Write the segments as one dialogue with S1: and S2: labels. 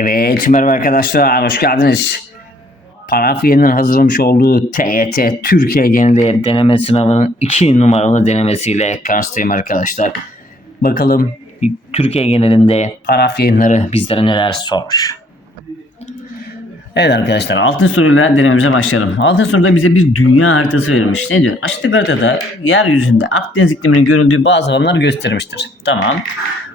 S1: Evet merhaba arkadaşlar hoş geldiniz. Parafiyenin hazırlamış olduğu TET Türkiye geneli deneme sınavının 2 numaralı denemesiyle karşıdayım arkadaşlar. Bakalım Türkiye genelinde parafiye yayınları bizlere neler sormuş. Evet arkadaşlar altın soruyla denememize başlayalım. Altın soruda bize bir dünya haritası verilmiş. Ne diyor? Aşağıdaki haritada yeryüzünde Akdeniz ikliminin görüldüğü bazı alanlar göstermiştir. Tamam.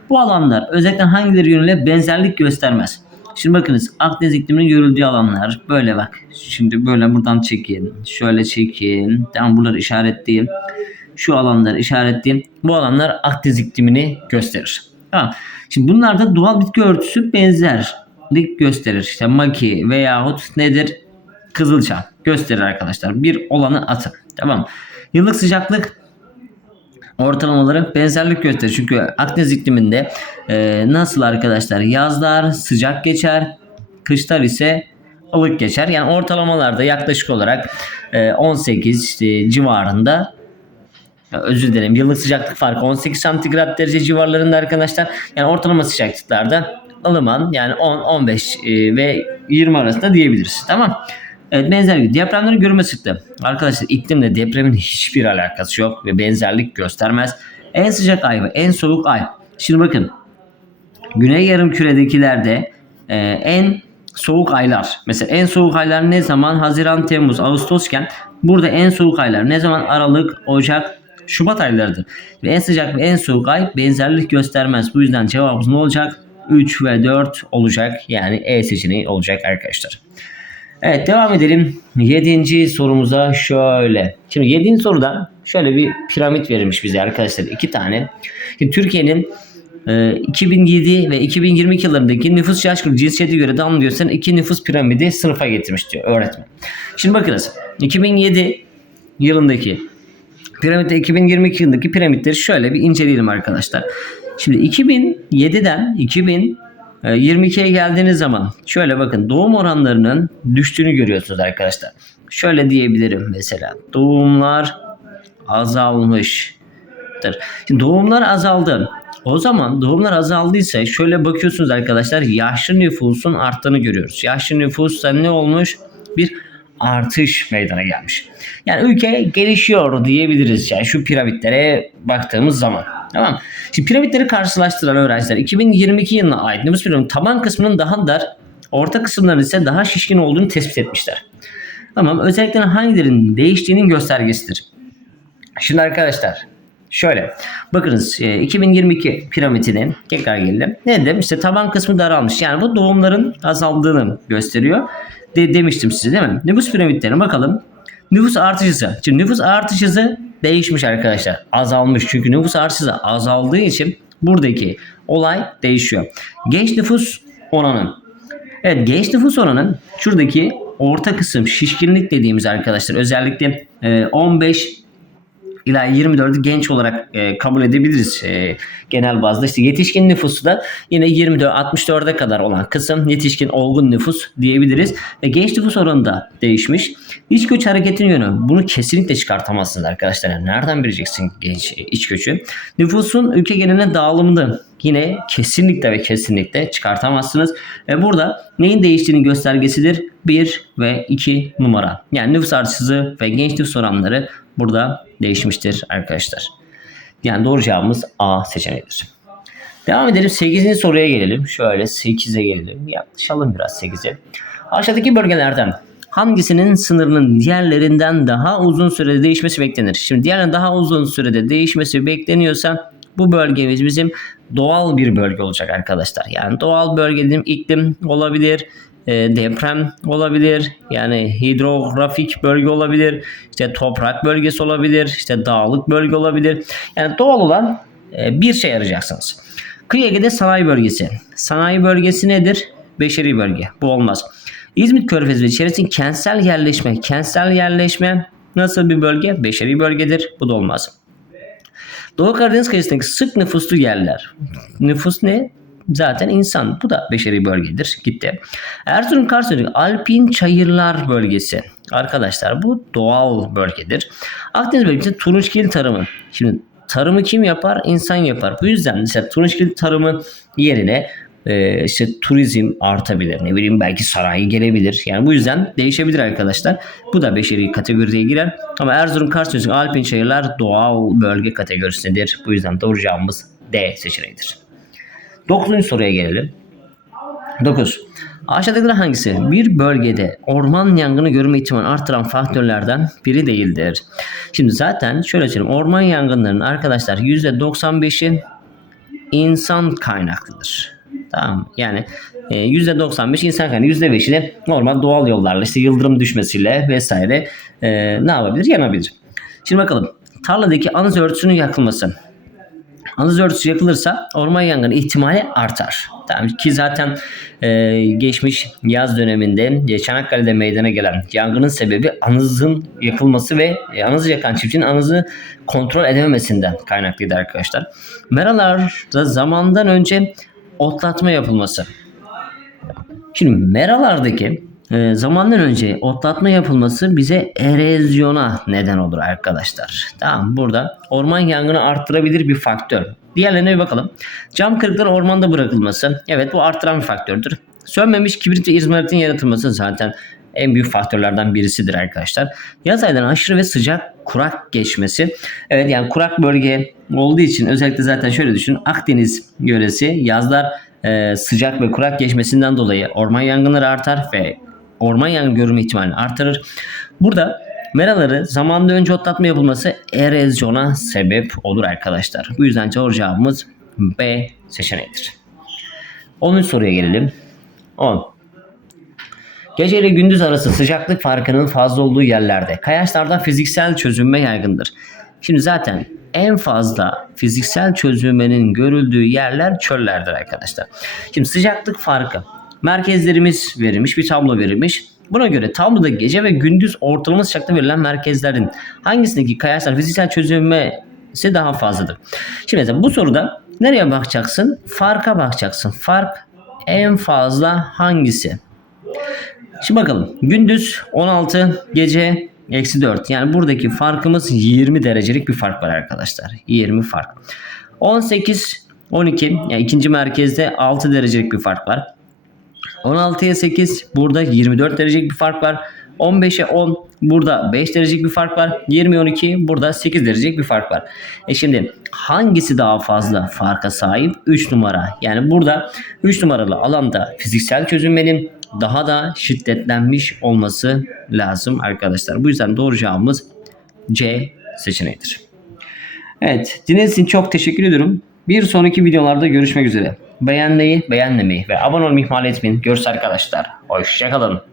S1: Bu alanlar özellikle hangileri yönüyle benzerlik göstermez? Şimdi bakınız Akdeniz ikliminin görüldüğü alanlar böyle bak. Şimdi böyle buradan çekin. Şöyle çekin. Tamam buraları işaretleyin. Şu alanları işaretleyin. Bu alanlar Akdeniz iklimini gösterir. Tamam. Şimdi bunlarda doğal bitki örtüsü benzerlik gösterir. İşte maki veyahut nedir? Kızılçam gösterir arkadaşlar. Bir olanı atın. Tamam. Yıllık sıcaklık ortalamaları benzerlik gösterir. Çünkü Akdeniz ikliminde e, nasıl arkadaşlar yazlar sıcak geçer, kışlar ise ılık geçer. Yani ortalamalarda yaklaşık olarak e, 18 işte, civarında özür dilerim yıllık sıcaklık farkı 18 santigrat derece civarlarında arkadaşlar. Yani ortalama sıcaklıklarda ılıman yani 10, 15 e, ve 20 arasında diyebiliriz. Tamam. Evet benzerlik. Depremlerin görülme sıklığı. Arkadaşlar iklimle depremin hiçbir alakası yok ve benzerlik göstermez. En sıcak ay ve en soğuk ay. Şimdi bakın. Güney yarım küredekilerde e, en soğuk aylar. Mesela en soğuk aylar ne zaman? Haziran, Temmuz, Ağustosken burada en soğuk aylar ne zaman? Aralık, Ocak, Şubat aylarıdır. Ve en sıcak ve en soğuk ay benzerlik göstermez. Bu yüzden cevabımız ne olacak? 3 ve 4 olacak. Yani E seçeneği olacak arkadaşlar. Evet devam edelim. Yedinci sorumuza şöyle. Şimdi yedinci soruda şöyle bir piramit verilmiş bize arkadaşlar. iki tane. Şimdi Türkiye'nin e, 2007 ve 2022 yıllarındaki nüfus yaş grubu cinsiyete göre damlıyorsan iki nüfus piramidi sınıfa getirmiş diyor öğretmen. Şimdi bakınız 2007 yılındaki piramitte 2022 yılındaki piramitleri şöyle bir inceleyelim arkadaşlar. Şimdi 2007'den 2000 22'ye geldiğiniz zaman şöyle bakın doğum oranlarının düştüğünü görüyorsunuz arkadaşlar. Şöyle diyebilirim mesela doğumlar azalmıştır. Şimdi doğumlar azaldı. O zaman doğumlar azaldıysa şöyle bakıyorsunuz arkadaşlar yaşlı nüfusun arttığını görüyoruz. Yaşlı nüfusta ne olmuş? Bir artış meydana gelmiş. Yani ülke gelişiyor diyebiliriz yani şu piramitlere baktığımız zaman. Tamam. Şimdi piramitleri karşılaştıran öğrenciler 2022 yılına ait nüfus piramidinin taban kısmının daha dar, orta kısımların ise daha şişkin olduğunu tespit etmişler. Tamam. Özellikle hangilerinin değiştiğinin göstergesidir. Şimdi arkadaşlar Şöyle bakınız 2022 piramidinin tekrar gelelim. Ne dedim? İşte taban kısmı daralmış. Yani bu doğumların azaldığını gösteriyor. De, demiştim size değil mi? Nüfus piramitlerine bakalım. Nüfus artış hızı. Şimdi nüfus artış hızı değişmiş arkadaşlar. Azalmış. Çünkü nüfus artış hızı azaldığı için buradaki olay değişiyor. Genç nüfus oranı. Evet genç nüfus oranı şuradaki orta kısım şişkinlik dediğimiz arkadaşlar özellikle 15 ila 24'ü genç olarak e, kabul edebiliriz e, genel bazda. İşte yetişkin nüfusu da yine 24 64'e kadar olan kısım yetişkin olgun nüfus diyebiliriz. Ve genç nüfus oranı da değişmiş. İç göç hareketin yönü bunu kesinlikle çıkartamazsınız arkadaşlar. Yani nereden bileceksin genç iç göçü? Nüfusun ülke geneline dağılımını yine kesinlikle ve kesinlikle çıkartamazsınız. Ve burada neyin değiştiğini göstergesidir? 1 ve 2 numara. Yani nüfus artışı ve genç nüfus oranları burada değişmiştir arkadaşlar. Yani doğru cevabımız A seçeneğidir. Devam edelim 8. soruya gelelim. Şöyle 8'e gelelim. Yaklaşalım biraz 8'e. Aşağıdaki bölgelerden hangisinin sınırının diğerlerinden daha uzun sürede değişmesi beklenir? Şimdi diğerlerinin daha uzun sürede değişmesi bekleniyorsa bu bölgemiz bizim doğal bir bölge olacak arkadaşlar. Yani doğal bölge iklim olabilir, e, deprem olabilir. Yani hidrografik bölge olabilir. işte toprak bölgesi olabilir. işte dağlık bölge olabilir. Yani doğal olan e, bir şey arayacaksınız. Kıyı Ege'de sanayi bölgesi. Sanayi bölgesi nedir? Beşeri bölge. Bu olmaz. İzmit Körfezi ve çevresinin kentsel yerleşme. Kentsel yerleşme nasıl bir bölge? Beşeri bölgedir. Bu da olmaz. Doğu Karadeniz kıyısındaki sık nüfuslu yerler. Nüfus ne? zaten insan. Bu da beşeri bölgedir. Gitti. Erzurum Kars'ın Alpin Çayırlar bölgesi. Arkadaşlar bu doğal bölgedir. Akdeniz bölgesi turunçgil tarımı. Şimdi tarımı kim yapar? İnsan yapar. Bu yüzden mesela turunçgil tarımı yerine e, işte turizm artabilir. Ne bileyim belki sanayi gelebilir. Yani bu yüzden değişebilir arkadaşlar. Bu da beşeri kategoriye girer. Ama Erzurum, Kars, Yozgat, Alpin şehirler doğal bölge kategorisindedir. Bu yüzden doğru cevabımız D seçeneğidir. Dokuzuncu soruya gelelim. 9. Aşağıdakiler hangisi bir bölgede orman yangını görme ihtimalini arttıran faktörlerden biri değildir? Şimdi zaten şöyle söyleyeyim. Orman yangınlarının arkadaşlar %95'i insan kaynaklıdır. Tamam mı? Yani e, %95 insan kaynaklı, %5'i de normal doğal yollarla işte yıldırım düşmesiyle vesaire e, ne yapabilir? Yanabilir. Şimdi bakalım. Tarladaki anız örtüsünün yakılması. Anız örtüsü yakılırsa orman yangını ihtimali artar. Tamam ki zaten e, geçmiş yaz döneminde Çanakkale'de meydana gelen yangının sebebi anızın yakılması ve e, anızı yakan çiftçinin anızı kontrol edememesinden kaynaklıydı arkadaşlar. Meralarda zamandan önce otlatma yapılması. Şimdi meralardaki e, zamandan önce otlatma yapılması bize erozyona neden olur arkadaşlar. Tamam burada orman yangını arttırabilir bir faktör. Diğerlerine bir bakalım. Cam kırıkları ormanda bırakılması. Evet bu arttıran bir faktördür. Sönmemiş kibrit ve izmaritin yaratılması zaten en büyük faktörlerden birisidir arkadaşlar. Yaz aylarının aşırı ve sıcak kurak geçmesi. Evet yani kurak bölge olduğu için özellikle zaten şöyle düşünün. Akdeniz yöresi yazlar e, sıcak ve kurak geçmesinden dolayı orman yangınları artar ve orman yangın görülme ihtimalini artırır. Burada meraları zamanında önce otlatma yapılması erozyona sebep olur arkadaşlar. Bu yüzden cevabımız B seçeneğidir. 10. soruya gelelim. 10. Gece ile gündüz arası sıcaklık farkının fazla olduğu yerlerde kayaçlarda fiziksel çözünme yaygındır. Şimdi zaten en fazla fiziksel çözünmenin görüldüğü yerler çöllerdir arkadaşlar. Şimdi sıcaklık farkı. Merkezlerimiz verilmiş, bir tablo verilmiş. Buna göre tabloda gece ve gündüz ortalama sıcaklıkta verilen merkezlerin hangisindeki kayaçlar fiziksel çözünmesi daha fazladır? Şimdi mesela bu soruda nereye bakacaksın? Farka bakacaksın. Fark en fazla hangisi? Şimdi bakalım. Gündüz 16, gece eksi 4. Yani buradaki farkımız 20 derecelik bir fark var arkadaşlar. 20 fark. 18, 12. Yani ikinci merkezde 6 derecelik bir fark var. 16'ya 8 burada 24 derecelik bir fark var. 15'e 10 burada 5 derecelik bir fark var. 20 12 burada 8 derecelik bir fark var. E şimdi hangisi daha fazla farka sahip? 3 numara. Yani burada 3 numaralı alanda fiziksel çözünmenin daha da şiddetlenmiş olması lazım arkadaşlar. Bu yüzden doğru cevabımız C seçeneğidir. Evet dinlediğiniz için çok teşekkür ediyorum. Bir sonraki videolarda görüşmek üzere. Beğenmeyi, beğenmemeyi ve abone olmayı ihmal etmeyin. Görüşürüz arkadaşlar. Hoşçakalın.